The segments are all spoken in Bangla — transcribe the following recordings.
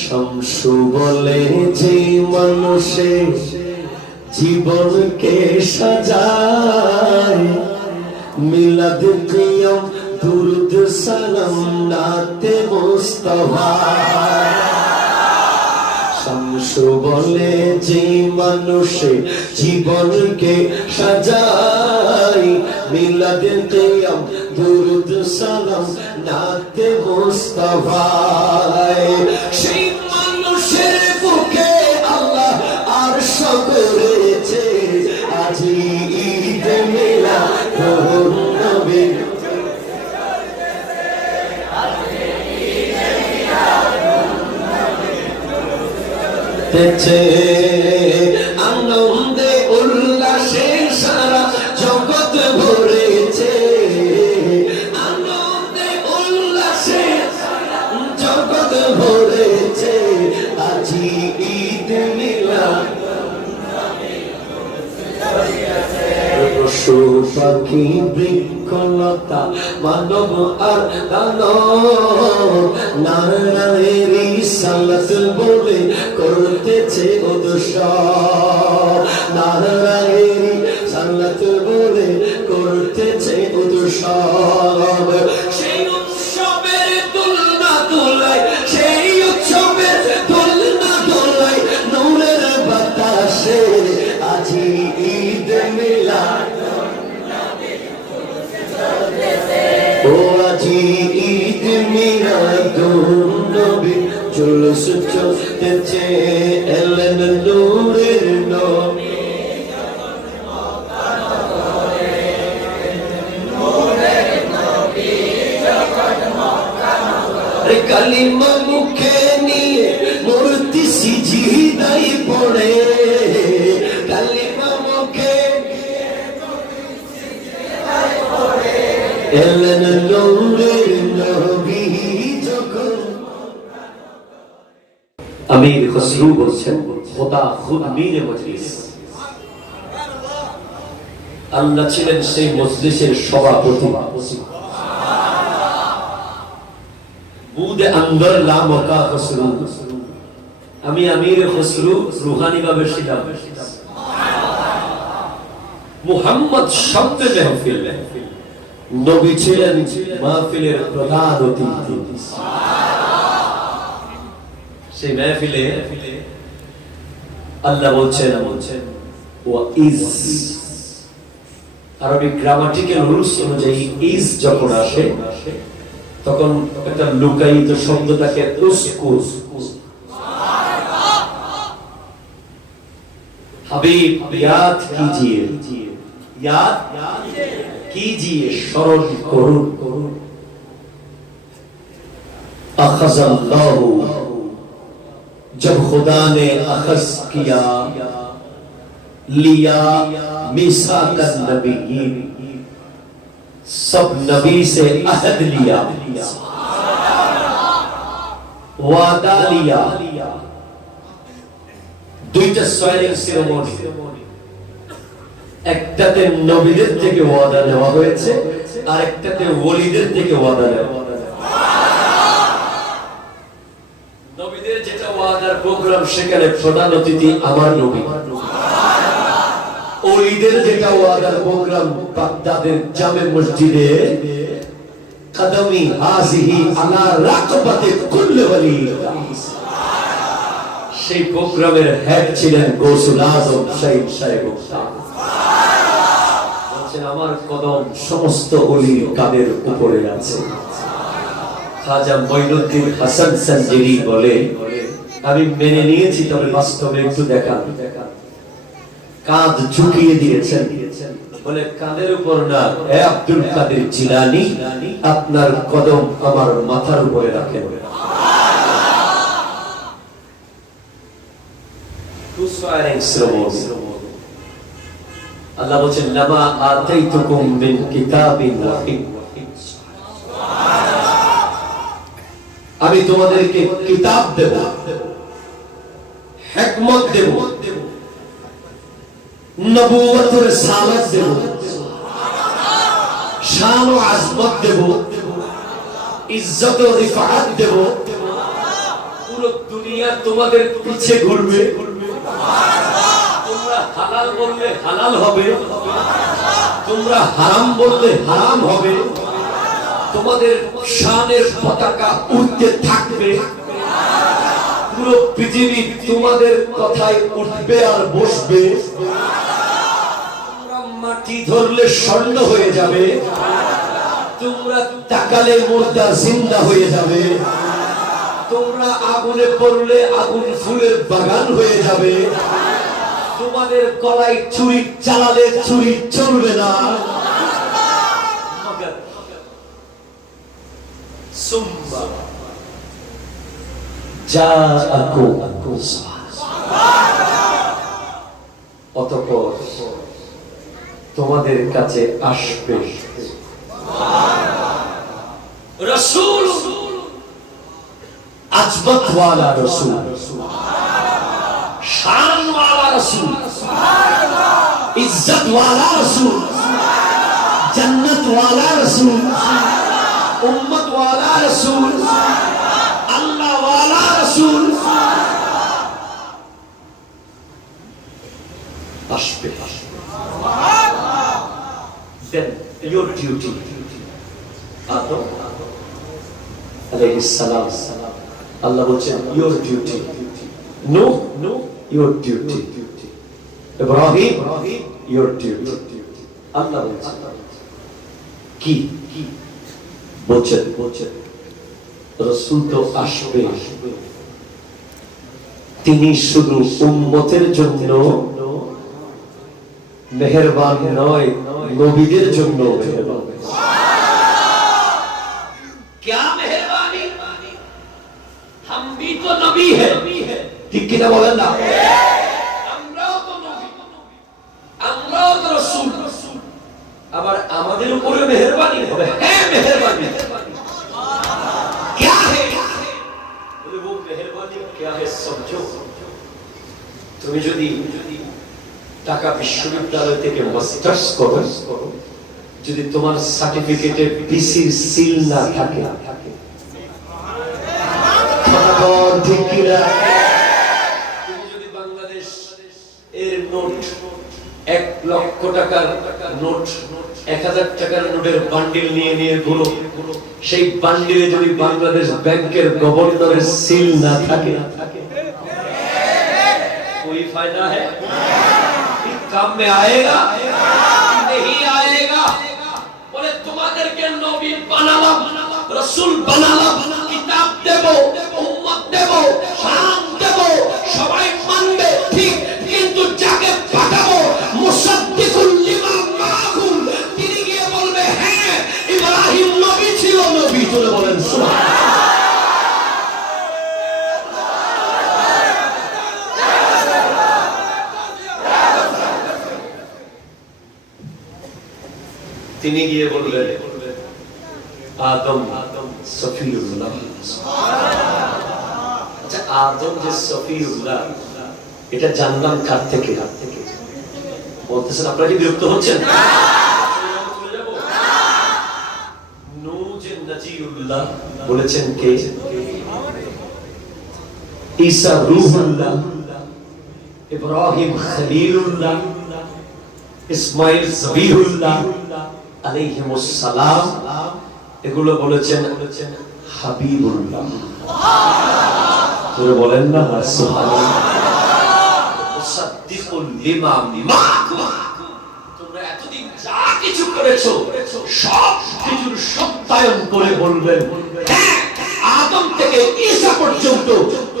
শামসু বলে যে মানুষে জীবনকে সাজায়, মিলাদ কিয়াম দুরুদ সালাম নাতে মুস্তাফা। শামসু বলে যে মানুষে জীবনকে সাজায়, মিলাদ কিয়াম দুরুদ সালাম নাতে মুস্তাফা। সেই মানুষের বুকে আল্লাহ আরশ করেছে আজ ঈদ মিলাদ নবী। আনন্দে উল্লাসে সারা জগৎ ভরেছে, আনন্দে উল্লাসে জগৎ ভরেছে আজ ঈদ মিলাদ। পশু পাখি বৃক্ষলতা মানব আর দানব নারায়ের রিসালাত বলে করতেছে উৎসব, নারায়ের রিসালাত বলে করতেছে উৎসব। সেই উৎসবের তুলনা তোলায়, সেই উৎসবের তুলনা তোলায় নূরের বাতাসে আজ ঈদ মিলাদ। ও আজি ঈদ মিলাদ নবী জুলুস চলতেছে, এলেন নূরের নবী। কালিমা মুখে নিয়ে মূর্তি সিজদায় পড়ে, কালিমা মুখে এলেন নূরের নবী যখন। আমির খসরু বলছেন খোদা খুদ মীর মজলিস। আল্লাহ ছিলেন সেই মজলিসের সভাপতি। বুদে আন্দর লা মকা খসরু, আমি আমির খসরু রুহানি ভাবে ছিলাম। মুহাম্মদ শব্দে মেহফিল, নবী ছিলেন মাহফিলের প্রধান অতিথি। সেই মেহফিলে আল্লাহ বলছেন ওয়া ইজ, আরবি গ্রামাটিক্যাল রুলস অনুযায়ী ইজ যখন আসে তখন একটা লুকায়িত শব্দ থাকে উসকুর। হাবিব ইয়াদ কিজিয়ে, याद कीजिए, स्मरण करुन। अखज़ल्लाहु, जब खुदा ने अखज़ किया, लिया मिसाकन नबीयीन, सब नबी से अहद लिया, वादा लिया। দুইটা সোয়ারিং সেরেমনি, একটাতে নবীদের থেকে ওয়াদা নেওয়া হয়েছে আর একটাতে ওলিদের থেকে ওয়াদা নেওয়া। নবীদের যেটা ওয়াদার প্রোগ্রাম সেখানে প্রধান অতিথি আমার নবী। ওলিদের যেটা ওয়াদার প্রোগ্রাম বাগদাদের জামে মসজিদে কদমি হাজিহি আলা রাকবাতে কুল্লি ওলি, সেই প্রোগ্রামের হেড ছিলেন গৌসুল আজম শাইখ সাহেব। বলছেন আমার কদম সমস্ত ওলির কাদের উপরে আছে। খাজা মঈনুদ্দিন হাসান সানজিরি বলে, আমি মেনে নিয়েছি তবে বাস্তবে একটু দেখান। কাঁধ ঝুঁকিয়ে দিয়েছেন, বলে কাঁধের উপর না, এ আব্দুল কাদের জিলানী আপনার কদম আমার মাথার উপরে রাখেন। আল্লাহ বলেন লামা আতাইতুকুম মিন কিতাবিন ওয়া হিকমাতিন, আমি তোমাদেরকে কিতাব দেব, হিকমত দেব, নবুয়তের সালাত দেব, শান ও আজমত দেব, ইজ্জত ও রিফাত দেব, পুরো দুনিয়া তোমাদের পিছে ঘুরবে। তোমরা হালাল বললে হালাল হবে, তোমরা হারাম বললে হারাম হবে। তোমাদের শানের পতাকা উঠতে থাকবে, পুরো পৃথিবী তোমাদের কথায় উঠবে আর বসবে। তোমরা মাটি ধরলে স্বর্ণ হয়ে যাবে, তোমরা তাকালে মুর্দা জিন্দা হয়ে যাবে। তোমরা আগুনে পড়লে আগুন ফুলের বাগান হয়ে যাবে। তোমাদের গলায় ছুরি চালালে ছুরি চলবে না। অতঃপর তোমাদের কাছে আসবে রাসূল, আজমত ওয়ালা রাসূল, শান ওয়ালা রাসূল, ইজ্জত ওয়ালা রাসূল, জান্নাত ওয়ালা রাসূল, উম্মত ওয়ালা রাসূল, আল্লাহ ওয়ালা রাসূল আসবে। Then your duty, Adam alayhi salam, Allah বলছেন your duty, no your duty, Ibrahim your duty, Allah বলছেন কি বলছেন রাসূল তো আসবে, তিনি শুধু উম্মতের জন্য মেহেরবান নয়, নবীদের জন্য মেহেরবান। क्या मेहरबानी, हम भी तो नबी है, ঠিক কিনা বলেন না? আমরাও তো নবী, আমরাও তো রাসূল, আবার আমাদের উপরে মেহেরবানি হবে। হ্যাঁ মেহেরবানি, क्या है বলে वो मेहरबानी क्या है समझो। তুমি যদি ঢাকা বিশ্ববিদ্যালয় থেকে মাস্টার্স করো, যদি তোমার সার্টিফিকেটে বিসির সিল না থাকে, তুমি যদি বাংলাদেশ এর নোট 1 লক্ষ টাকার নোট 1000 টাকার নোটের বান্ডিল নিয়ে ঘুরো, সেই বান্ডিলে যদি বাংলাদেশ ব্যাংকের গভর্নরের সিল না থাকে, कोई फायदा है? काम में आएगा नहीं आएगा? बोले तुम्हादेरके नबी बानालाम, रसूल बानालाम, किताब देबो, उम्मत देबो, शान देबो, সবাই মানবে ঠিক, কিন্তু যাকে পাঠাবো মুসাদ্দিকুল লিমা মাহুম, তিনি গিয়ে বলবে হ্যাঁ ইব্রাহিম নবী ছিল, নবী জোরে বলেন সুবহানাল্লাহ। তিনি গিয়ে বললেন আদম সফিউল্লাহ। আচ্ছা আদম যে সফিউল্লাহ, এটা জানলাম কার থেকে? বলতেছেন আপনারা কি বিরক্ত হচ্ছেন? নূহ যে নাজিউল্লাহ বলেছেন কে? ঈসা রূহুল্লাহ, ইব্রাহিম খলিলুল্লাহ, ইসমাঈল জবিহুল্লাহ আলাইহিমুস সালাম, এগুলো বলেছেন হাবিবুল্লাহ। তোরা বলেন না সুবহানাল্লাহ। মুসাদ্দিকুল লিমা মাকুম, তোমরা এতদিন যা কিছু করেছো সব কিছুর সত্যায়ন করে বলবেন হ্যাঁ আদম থেকে ঈসা পর্যন্ত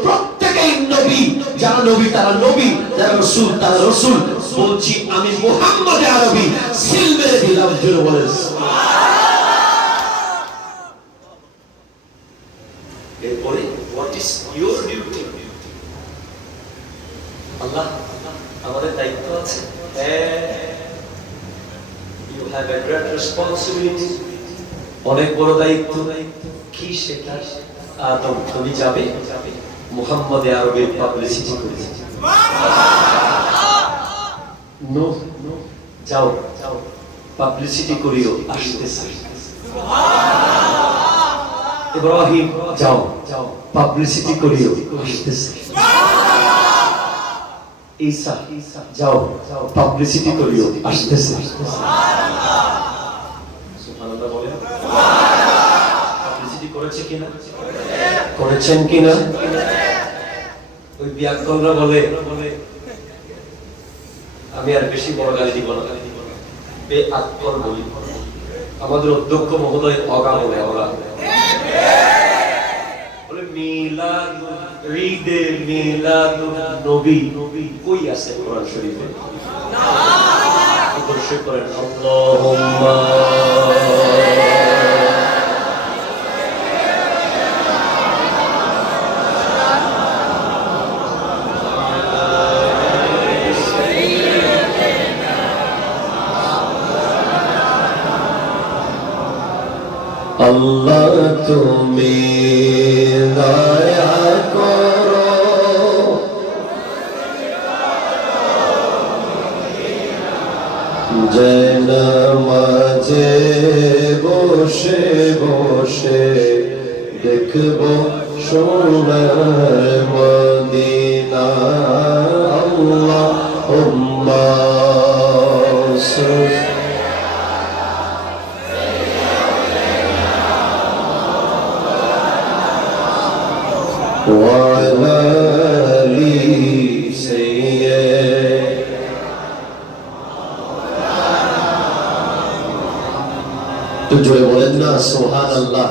প্রত্যেকই নবী, যারা নবী তারা নবী, যারা রাসূল তারা রাসূল। বলছি আমি মুহাম্মদ আরবি সিল মেরে দিলাম, জোরে বলেন সুবহানাল্লাহ। এরপরে হোয়াট ইজ ইওর ডিউটি? আল্লাহ আমাদের দায়িত্ব আছে, you have a great responsibility, অনেক বড় দায়িত্ব। কি সেটা? আদম তুমি যাবে মুহাম্মদ আরবির পাবলিসিটি করতে, নূহ যাও পাবলিসিটি করিও আসতেছে। ইব্রাহিম যাও পাবলিসিটি করিও আসতেছে। ঈসা যাও পাবলিসিটি করিও আসতেছে। সুবহানাল্লাহ বলে পাবলিসিটি করেছে কিনা, করেছেন কিনা? ওই বিয়াকলরা বলে আমি আর বেশি বড় গালি দিব না, বেআক্কল বলি। আমাদের অধ্যক্ষ মহোদয় অগা বলে, অগা বলে মিলাদ ঈদে মিলাদুন নবী কই আছে কোরআন শরীফে? দর্শক করেন আল্লাহুম্মা আল্লাহ তুমি দয়া করো, যেন মাঝে বসে বসে দেখব সোনার মদিনা। আল্লাহুম্মা وعلى آل তো জোরে বলেন না সুবহানাল্লাহ,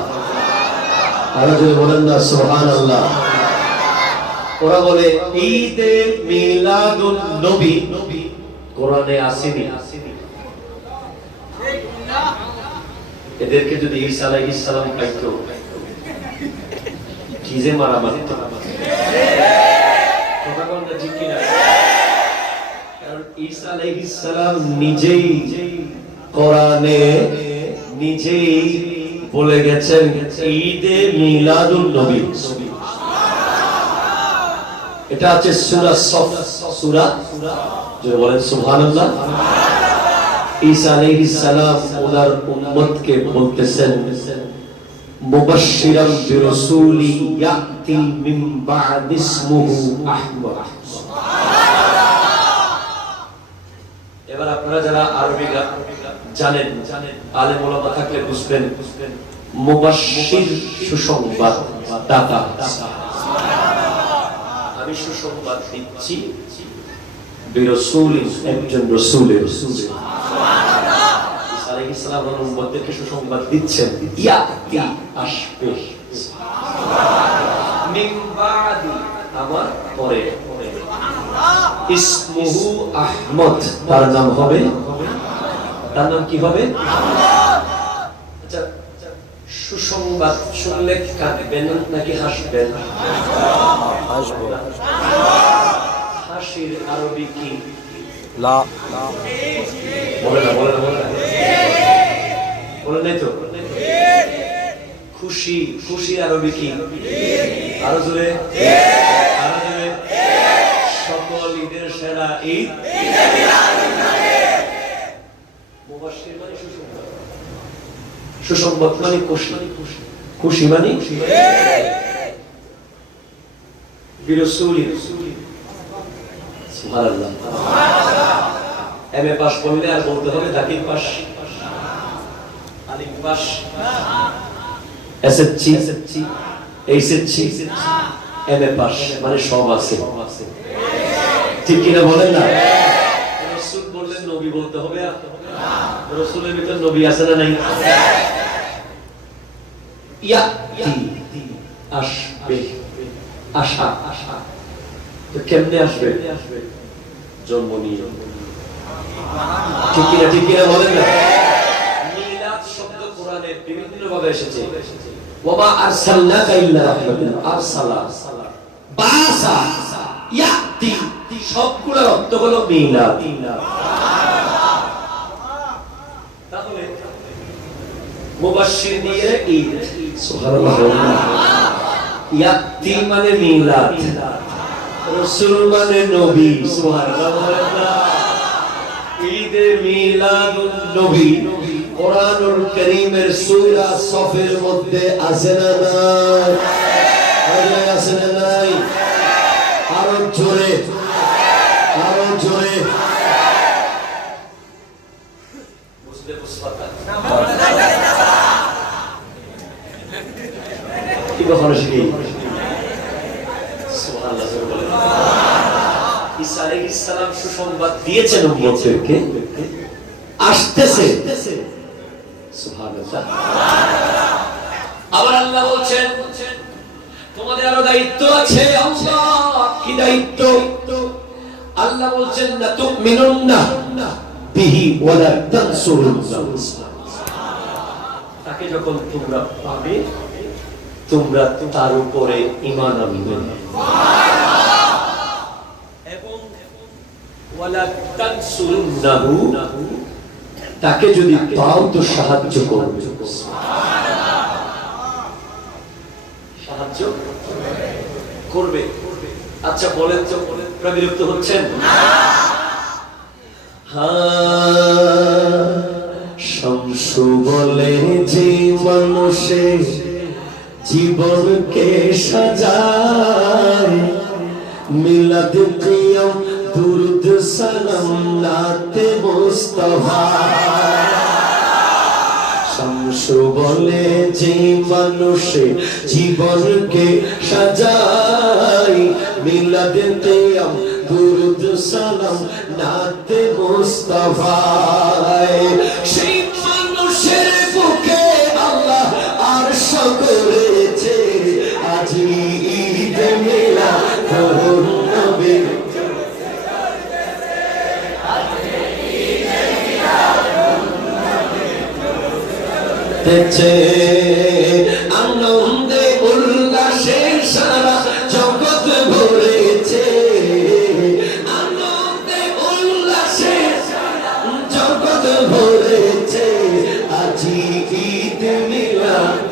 আরো জোরে বলেন না সুবহানাল্লাহ। ওরা বলে ঈদে মিলাদুন নবী কোরআনে আসেনি। এদেরকে যদি ঈসা আলাইহিস সালাম পাইতো চিজে মারা মারত, কথা বলেন না ঠিক কিনা? কারণ ঈসা আলাইহিস সালাম নিজেই কোরআনে নিজেই বলে গেছেন ঈদে মিলাদুন নবী। এটা আছে সূরা সফ, সূরা যে বলেন সুবহানাল্লাহ। ঈসা আলাইহিস সালাম ওনার উম্মতকে বলতেছেন মুবাশশিরান বিরাসূলি ইয়াতি মিন বা'দ ইসমুহু আহমদ। এবার আপনারা যারা আরবি জানেন, আলেম ওলামা থাকলে বুঝবেন, মুবাশশির সুসংবাদ দাতা। আমি সুসংবাদ দিচ্ছি বিরাসূলি, একজন রাসূলের। ইসলামের উম্মতকে সুসংবাদ দিচ্ছেন ইয়াতি আসবে, মিন বাদি আমার পরে, ইসমুহু আহমদ তার নাম হবে, তার নাম কি হবে? আচ্ছা সুসংবাদ শুনলে কাঁদবেন নাকি হাসবেন? হাসবো। হাসির আরবি কি? লা। বলে না, বলে না, বলে না, বলে নাই তো? খুশি, খুশি আরবি কি? আরো জোরে, আরো জোরে। সকল ঈদের সেরা ঈদ মুবাশশির মানে সুসংবাদ, সুসংবাদ মানে খুশি, খুশি মানে বিরাসূলি। সুবহানাল্লাহ। এমএ পাস করলে আর বলতে হবে দাখিল পাস, আলিম pass, SSC, HSC, MA pass মানে সব আছে। ঠিক কিনা বলেন না? রাসূল বললেন নবী বলতে হবে, রাসূলের ভিতর নবী আছে না নাই? ইয়াতি আসবে, আশা, তো কেমনে আসবে? জন্ম নিয়ে। ঠিক কিনা, ঠিক কিনা বলেন না? মিলাদ শব্দ কোরআনে বিভিন্ন ভাবে এসেছে। ওয়া আরসালনাকা ইল্লা রাহমাতাল আরসালা, বাসা, ইয়াতি, সবগুলোর অর্থ হলো মিলাদ। তাহলে মুবাশশির দিয়ে ঈদ, সুবহানাল্লাহ। ইয়াতি মানে মিলাদ, রাসূল মানে নবী, সুবহানাল্লাহ। ঈদে মিলাদুন নবী কোরআনুল কারীমের সূরা সফের মধ্যে আছে না নাই? আছে না নাই? আরো জোরে, আরো জোরে। বুঝতে বুঝপাতা কি কখনো শিখি? সুবহানাল্লাহ বলে। ঈসা আলাইহিস সালাম সুসংবাদ দিয়েছেন উম্মতকে, আসতেছে। সুবহানাল্লাহ। আবার আল্লাহ বলছেন তোমাদের আরো দায়িত্ব আছে। আল্লাহ কি দায়িত্ব? আল্লাহ বলছেন না তুমিনুন্না বিহি ওয়ালা তানসুরুল্লাহ। তাকে যখন তোমরা পাবে তোমরা তার উপরে ঈমান আনবে এবং ওয়ালা তানসুরুন্নাহু, তাকে যদি পাও তো সাহায্য করবে। সাহায্য করবে। আচ্ছা বলেন তো, বিরক্ত হচ্ছেন? শামসু বলে যে মানুষের জীবনকে সাজায়, মিলাদ কিয়াম দুরুদ সালাম নাতে মুস্তাফা। শামসু বলে যে মানুষের জীবনকে সাজায়, মিলাদ কিয়াম দুরুদ সালাম নাতে মুস্তাফা। সেই মানুষের বুকে আল্লাহ আরশ করেছে আজ ঈদ মিলাদ নবী। আনন্দে উল্লাসে সারা জগৎ ভরেছে, আনন্দে উল্লাসে জগৎ ভরেছে আজ ঈদ মিলাদ।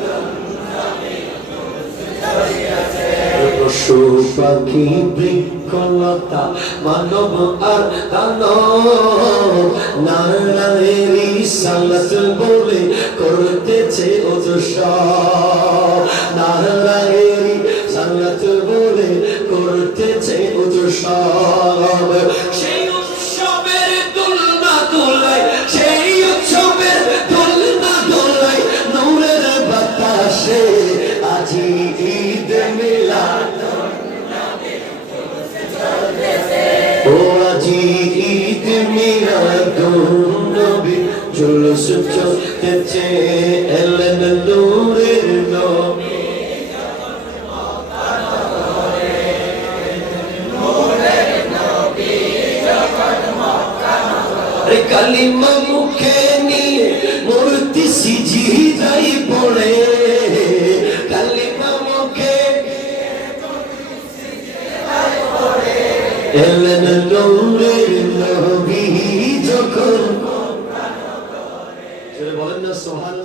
পশু পাখি বৃক্ষলতা মানব আর দানব নারায়ের রিসালাত বলে করতেছে উৎসব, নারায়ের রিসালাত বলে করতেছে উৎসব। সেই উৎসবের দোলনা দোলায়, সেই উৎসবের দোলনা দোলায় নূরের বাতাসে আজ ঈদ মিলাদ। ও আজ ঈদ মিলাদ নবী জুলুস চলতেছে, এলেন নূরের নবী। কালিমা মুখে নিয়ে মূর্তি সিজদায় পড়ে, কালিমা মুখে এলেন নূরের নবী যখন। বলেন না সুবহানাল্লাহ।